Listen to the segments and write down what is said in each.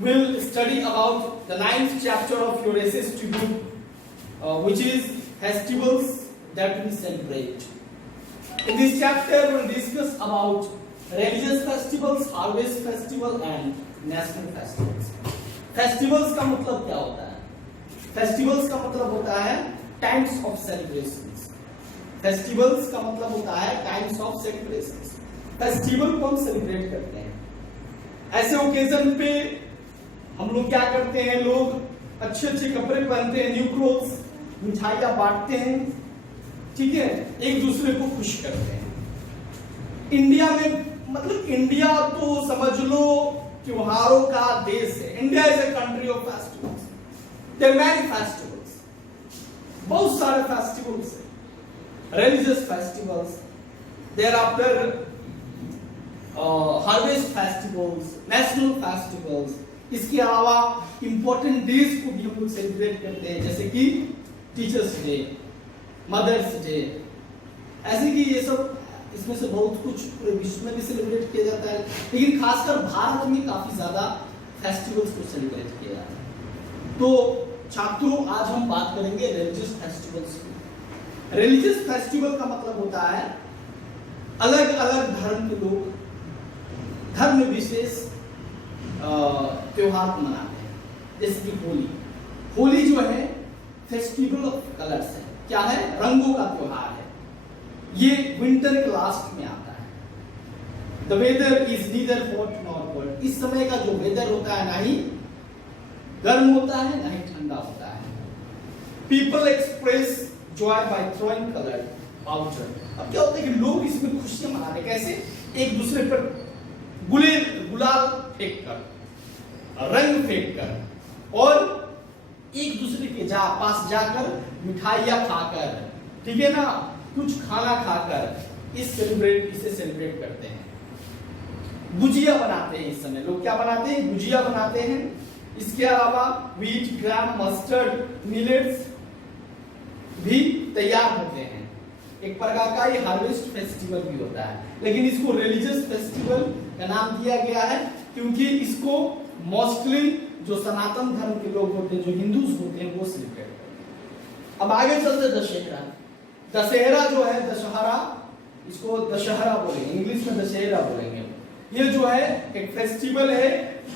will study about the 9th chapter of your SST book, which is festivals that we celebrate. In this chapter, we will discuss about religious festivals, harvest festival, and national festivals. Festivals का मतलब क्या होता है? Festivals का मतलब होता है times of celebrations. Festivals का मतलब होता है times of celebrations. Festival को हम celebrate करते हैं. ऐसे ओकेजन पे हम लोग क्या करते हैं? लोग अच्छे अच्छे कपड़े पहनते हैं, न्यू क्लोथ्स, मिठाइयाँ बांटते हैं, ठीक है, एक दूसरे को खुश करते हैं. इंडिया में मतलब इंडिया तो समझ लो त्योहारों का देश है. India is a country of festivals. There are many festivals, बहुत सारे फेस्टिवल्स हैं. Religious festivals, there after harvest festivals, national festivals. इसके अलावा इंपॉर्टेंट डेज को भी हम लोग सेलिब्रेट करते हैं, जैसे कि टीचर्स डे, मदर्स डे. ऐसे कि ये सब इसमें से बहुत कुछ पूरे विश्व में भी सेलिब्रेट किया जाता है, लेकिन खासकर भारत में काफी ज्यादा फेस्टिवल्स को सेलिब्रेट किया जाता है. तो छात्रों, आज हम बात करेंगे रिलीजियस फेस्टिवल्स की. रिलीजियस फेस्टिवल का मतलब होता है अलग अलग धर्म के लोग धर्म विशेष त्योहार मनाते हैं. जैसे कि होली. होली जो है फेस्टिवल ऑफ कलर्स है. क्या है? रंगों का त्योहार है. ये विंटर के लास्ट में आता है. The weather is neither hot nor cold. इस समय का जो वेदर होता है ना ही गर्म होता है ना ही ठंडा होता है. People express joy by throwing colour powder. अब क्या होता है कि लोग इसमें खुशियां मनाते हैं. कैसे? एक दूसरे पर गुलाल फेंक कर, रंग फेंक कर, और एक दूसरे के पास जाकर मिठाइयां खाकर, ठीक है ना, कुछ खाना खाकर इसे सेलिब्रेट करते हैं. गुजिया बनाते हैं. इस समय लोग क्या बनाते हैं? गुजिया बनाते हैं. इसके अलावा व्हीट, ग्राम, मस्टर्ड, मिलेट्स भी तैयार होते हैं. एक प्रकार का ये हार्वेस्ट फेस्टिवल भी होता है, लेकिन इसको रिलीजियस फेस्टिवल का नाम दिया गया है क्योंकि इसको मोस्टली जो सनातन धर्म के लोग होते हैं, जो हिंदूज होते हैं, वो सेलिब्रेट करते हैं. अब आगे चलते दशहरा. दशहरा जो है, दशहरा, इसको दशहरा बोलेंगे, इंग्लिश में दशहरा बोलेंगे. ये जो है एक फेस्टिवल है,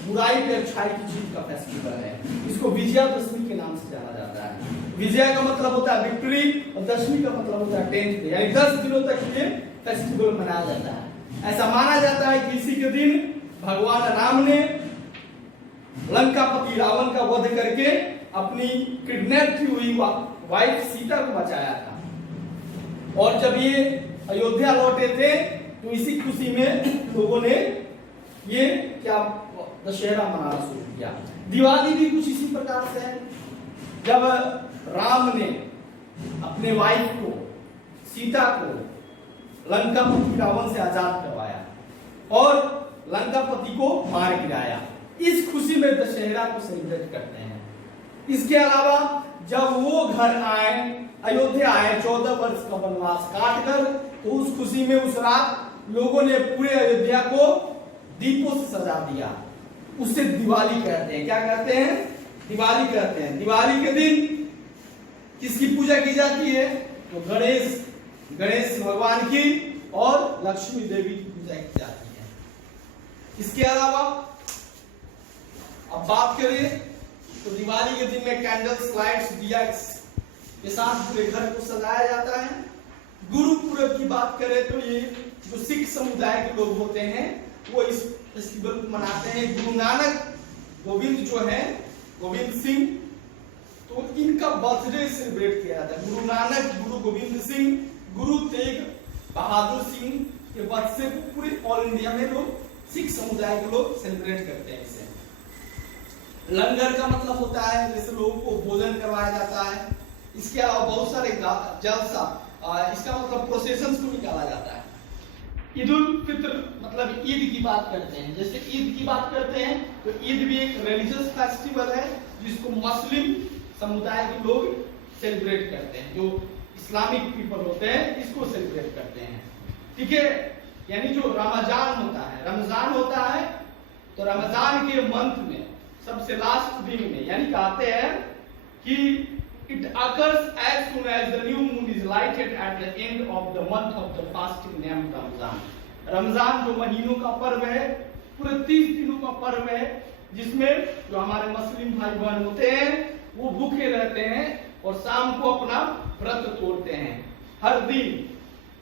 बुराई पे अच्छाई की जीत का फेस्टिवल है. इसको विजयादशमी के नाम से जाना जाता है. विजय का मतलब होता है विक्ट्री, और दशमी का मतलब होता है 10th डे, यानी 10 दिनों तक ये फेस्टिवल मनाया जाता है. ऐसा माना जाता है कि इसी के दिन भगवान राम ने लंकापति रावण का वध करके अपनी किडनैप की हुई वाइफ सीता को बचाया था. और जब ये अयोध्या लौटे थे तो इसी खुशी में लोगों ने ये क्या दशहरा मनाना शुरू किया. दिवाली भी कुछ इसी प्रकार से है. जब राम ने अपने वाइफ को, सीता को, लंकापति रावण से आजाद करवाया और लंकापति को मार गिराया, इस खुशी में दशहरा को सेलिब्रेट करते हैं. इसके अलावा जब वो घर आए, अयोध्या आए 14 वर्ष का वनवास काट कर, तो उस खुशी में उस रात लोगों ने पूरे अयोध्या को दीपों से सजा दिया. उससे दिवाली कहते हैं. क्या कहते हैं? दिवाली कहते हैं. दिवाली के दिन किसकी पूजा की जाती है? तो गणेश भगवान की और लक्ष्मी देवी की पूजा की जाती है. इसके अलावा अब बात करें तो दिवाली के दिन में कैंडल्स, लाइट्स, दिया के साथ पूरे घर को सजाया जाता है. गुरु पूरब की बात करें तो ये जो सिख समुदाय के लोग होते हैं वो इस फेस्टिवल को मनाते हैं. गुरु नानक गोविंद जो है, गोविंद सिंह, तो इनका बर्थडे सेलिब्रेट किया जाता है. गुरु नानक, गुरु गोविंद सिंह, गुरु तेग बहादुर सिंह के बर्थडे को पूरे ऑल इंडिया में लोग, सिख समुदाय के लोग सेलिब्रेट करते हैं. इसे लंगर का मतलब होता है जैसे लोगों को भोजन करवाया जाता है. इसके अलावा बहुत सारे जलसा, इसका मतलब प्रोसेशंस को निकाला जाता है. ईद उल फित्र मतलब ईद की बात करते हैं. जैसे ईद की बात करते हैं तो ईद भी एक रिलीजियस फेस्टिवल है जिसको मुस्लिम समुदाय के लोग सेलिब्रेट करते हैं. जो इस्लामिक पीपल होते हैं इसको सेलिब्रेट करते हैं. ठीक है, यानी जो रमजान होता है, रमजान होता है तो रमजान के मंथ में सबसे लास्ट दिन में, यानी कहते हैं कि it occurs as soon as the new moon is lighted at the end of the month of the fasting named Ramzan। Ramzan जो महीनों का पर्व है, पूरे 30 दिनों का पर्व है, जिसमें जो हमारे मुस्लिम भाई बहन होते हैं वो भूखे रहते हैं और शाम को अपना व्रत तोड़ते हैं। हर दिन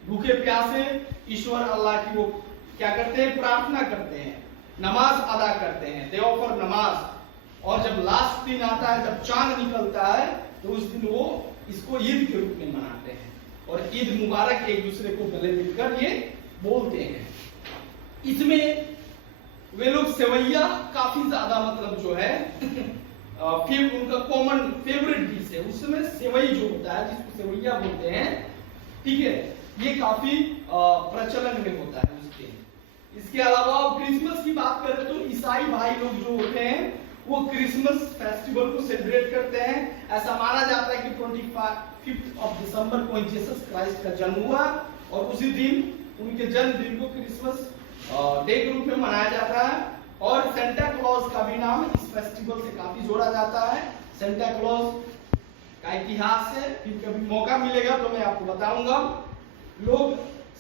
भूखे प्यासे ईश्वर अल्लाह की वो क्या करते हैं, प्रार्थना करते हैं, नमाज अदा करते हैं, दे ऑफर नमाज। और जब लास्ट दिन आता है, जब चांद निकलता है, तो उस दिन वो इसको ईद के रूप में मनाते हैं और ईद मुबारक एक दूसरे को गले मिलकर ये बोलते हैं। इसमें वे लोग सेवैया काफी ज्यादा मतलब जो है फिर उनका कॉमन फेवरेट डिश है, उसमें सेवई जो होता है जिसको सेवैया बोलते हैं, ठीक है, ये काफी प्रचलन में होता है उसके। इसके अलावा आप क्रिसमस की बात करें तो ईसाई भाई लोग जो होते हैं वो क्रिसमस फेस्टिवल को सेलिब्रेट करते हैं। ऐसा माना जाता है कि 25 दिसंबर को जीसस क्राइस्ट का जन्म हुआ और उसी दिन उनके जन्मदिन को क्रिसमस डे के रूप में मनाया जाता है। और सेंटा क्लॉज का भी नाम इस फेस्टिवल से काफी जोड़ा जाता है। सेंटा क्लॉज का इतिहास है, फिर कभी मौका मिलेगा तो मैं आपको बताऊंगा। लोग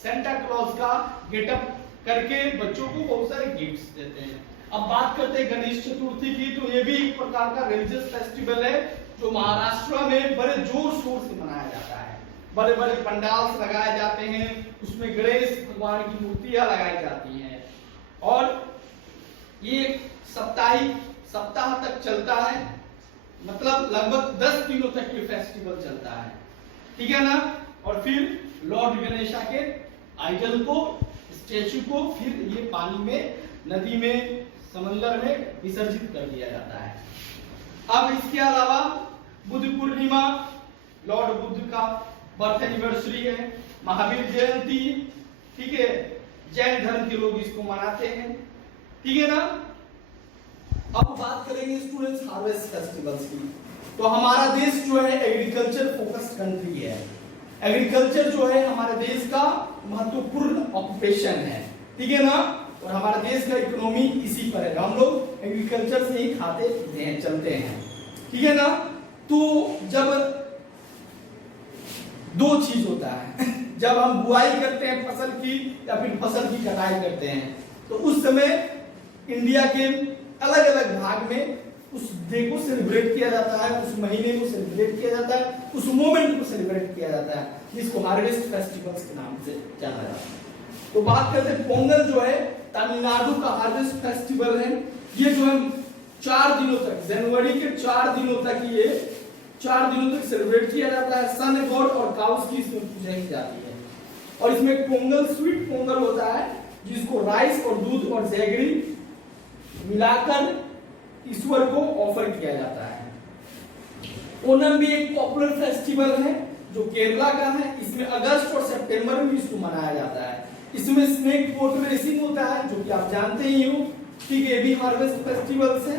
सेंटा क्लॉज का गेटअप करके बच्चों को बहुत सारे गिफ्ट्स देते हैं। अब बात करते हैं गणेश चतुर्थी की, तो ये भी एक प्रकार का रिलीजियस फेस्टिवल है जो महाराष्ट्र में बड़े जोर शोर से मनाया जाता है। बड़े बड़े पंडाल्स लगाए जाते हैं, उसमें गणेश भगवान की मूर्तियां लगाई जाती हैं और ये सप्ताह तक चलता है, मतलब लगभग 10 दिनों तक ये फेस्टिवल चलता है, ठीक है ना। और फिर लॉर्ड गणेशा के आइडल को, स्टैचू को फिर ये पानी में, नदी में, समंदर में विसर्जित कर दिया जाता है। अब इसके अलावा बुद्ध पूर्णिमा, लॉर्ड बुद्ध का बर्थ एनिवर्सरी है, महावीर जयंती, ठीक है, जैन धर्म के लोग इसको मनाते हैं, ठीक है ना। अब बात करेंगे स्टूडेंट्स हार्वेस्ट फेस्टिवल्स की। तो हमारा देश जो है एग्रीकल्चर फोकस्ड कंट्री है। एग्रीकल्चर जो है हमारे देश का महत्वपूर्ण ऑक्युपेशन है, ठीक है ना। और हमारे देश का इकोनॉमी इसी पर है, हम लोग एग्रीकल्चर से ही खाते पीते हैं, चलते हैं, ठीक है ना। तो जब दो चीज होता है जब हम बुआई करते हैं फसल की या फिर फसल की कटाई करते हैं, तो उस समय इंडिया के अलग अलग भाग में उस डे को सेलिब्रेट किया जाता है, उस महीने को सेलिब्रेट किया जाता है, उस मोमेंट को सेलिब्रेट किया जाता है, जिसको हार्वेस्ट फेस्टिवल्स के नाम से जाना जाता है। तो बात करते हैं पोंगल जो है तमिलनाडु का हार्वेस्ट फेस्टिवल है। ये जो है 4 दिनों तक, जनवरी के 4 दिनों तक, ये 4 दिनों तक सेलिब्रेट किया जाता है। सन गॉड और काउस की इसमें पूजा की जाती है। और इसमें पोंगल स्वीट पोंगल होता है, जिसको राइस और दूध और जैगरी मिलाकर ईश्वर को ऑफर किया जाता है। ओनम भी एक पॉपुलर फेस्टिवल है जो केरला का है। इसमें अगस्त और सितंबर में इसको मनाया जाता है। इसमें स्नेक बोट रेसिंग होता है, जो कि आप जानते ही हो, ठीक है, ये भी हार्वेस्ट फेस्टिवल्स है।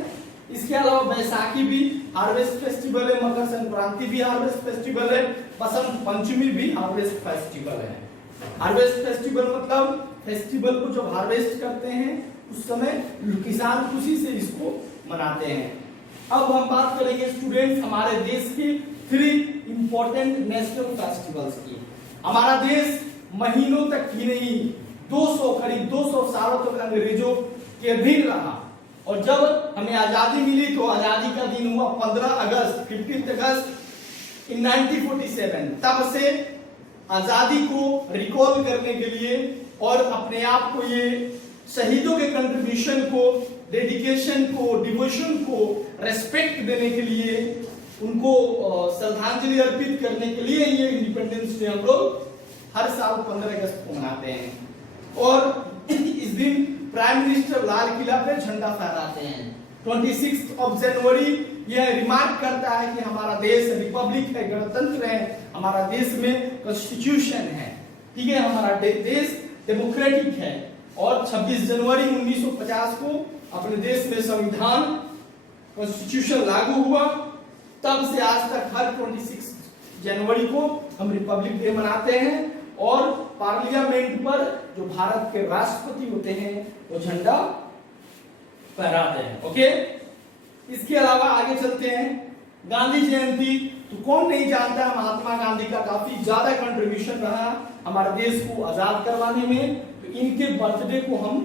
इसके अलावा बैसाखी भी हार्वेस्ट फेस्टिवल है, मकर संक्रांति भी हार्वेस्ट फेस्टिवल है, बसंत पंचमी भी हार्वेस्ट फेस्टिवल है। हार्वेस्ट फेस्टिवल मतलब फेस्टिवल को जब हार्वेस्ट करते हैं उस समय किसान खुशी से इसको मनाते हैं। अब हम बात करेंगे स्टूडेंट्स हमारे देश के 3 इंपॉर्टेंट नेशनल फेस्टिवल्स की। हमारा देश महीनों तक ही नहीं, करीब 200 सालों तक अंग्रेजों के अधीन रहा। और जब हमें आजादी मिली तो आजादी का दिन हुआ 15 अगस्त 1947। तब से आजादी को रिकॉल करने के लिए और अपने आप को, ये शहीदों के कंट्रीब्यूशन को, डेडिकेशन को, डिवोशन को रेस्पेक्ट देने के लिए, उनको श्रद्धांजलि अर्पित करने के लिए ये इंडिपेंडेंस डे हम लोग हर साल 15 अगस्त को मनाते हैं। और इस दिन प्राइम मिनिस्टर लाल किला पे झंडा फहराते हैं। 26 जनवरी यह रिमार्क करता है कि हमारा देश रिपब्लिक है, गणतंत्र है, हमारा देश में कॉन्स्टिट्यूशन है, ठीक है, हमारा देश डेमोक्रेटिक है। और 26 जनवरी 1950 को अपने देश में संविधान, कॉन्स्टिट्यूशन लागू हुआ। तब से आज तक हर 26 जनवरी को हम रिपब्लिक डे मनाते हैं और पार्लियामेंट पर जो भारत के राष्ट्रपति होते हैं वो झंडा फहराते हैं। ओके, इसके अलावा आगे चलते हैं, गांधी जयंती तो कौन नहीं जानता है, महात्मा गांधी का काफी ज्यादा कंट्रीब्यूशन रहा हमारे देश को आजाद करवाने में। तो इनके बर्थडे को हम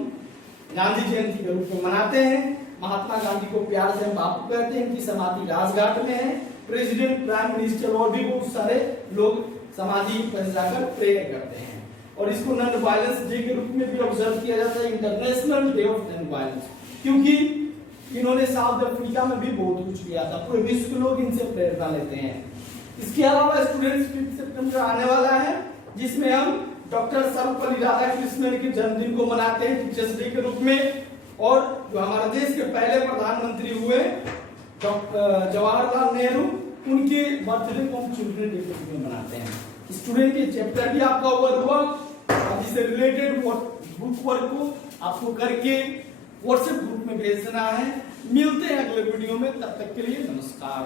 गांधी जयंती के रूप में मनाते हैं। महात्मा गांधी को प्यार से हम बापू कहते हैं। इनकी समाधि राजघाट में है। प्रेसिडेंट, प्राइम मिनिस्टर और भी बहुत सारे लोग समाधि पर जाकर प्रे करते हैं। और इसको नॉन वायलेंस डे के रूप में भी ऑब्जर्व किया जाता है, international day of non violence, क्योंकि इन्होंने साउथ अफ्रीका में भी बहुत कुछ किया था। पूरे विश्व के लोग इनसे प्रेरणा लेते हैं। इसके अलावा स्टूडेंट्स 5 सितंबर आने वाला है, जिसमें हम डॉक्टर सर्वपल्ली राधाकृष्णन के जन्मदिन को मनाते हैं टीचर्स डे के रूप में। और जो हमारे देश के पहले प्रधानमंत्री हुए डॉक्टर जवाहरलाल नेहरू, उनके बर्थडे को हम चिल्ड्रन डे के रूप में मनाते हैं। स्टूडेंट के चैप्टर भी आपका वर्क हुआ, इससे रिलेटेड बुक वर्क को आपको करके व्हाट्सएप ग्रुप में भेजना है। मिलते हैं अगले वीडियो में, तब तक के लिए नमस्कार।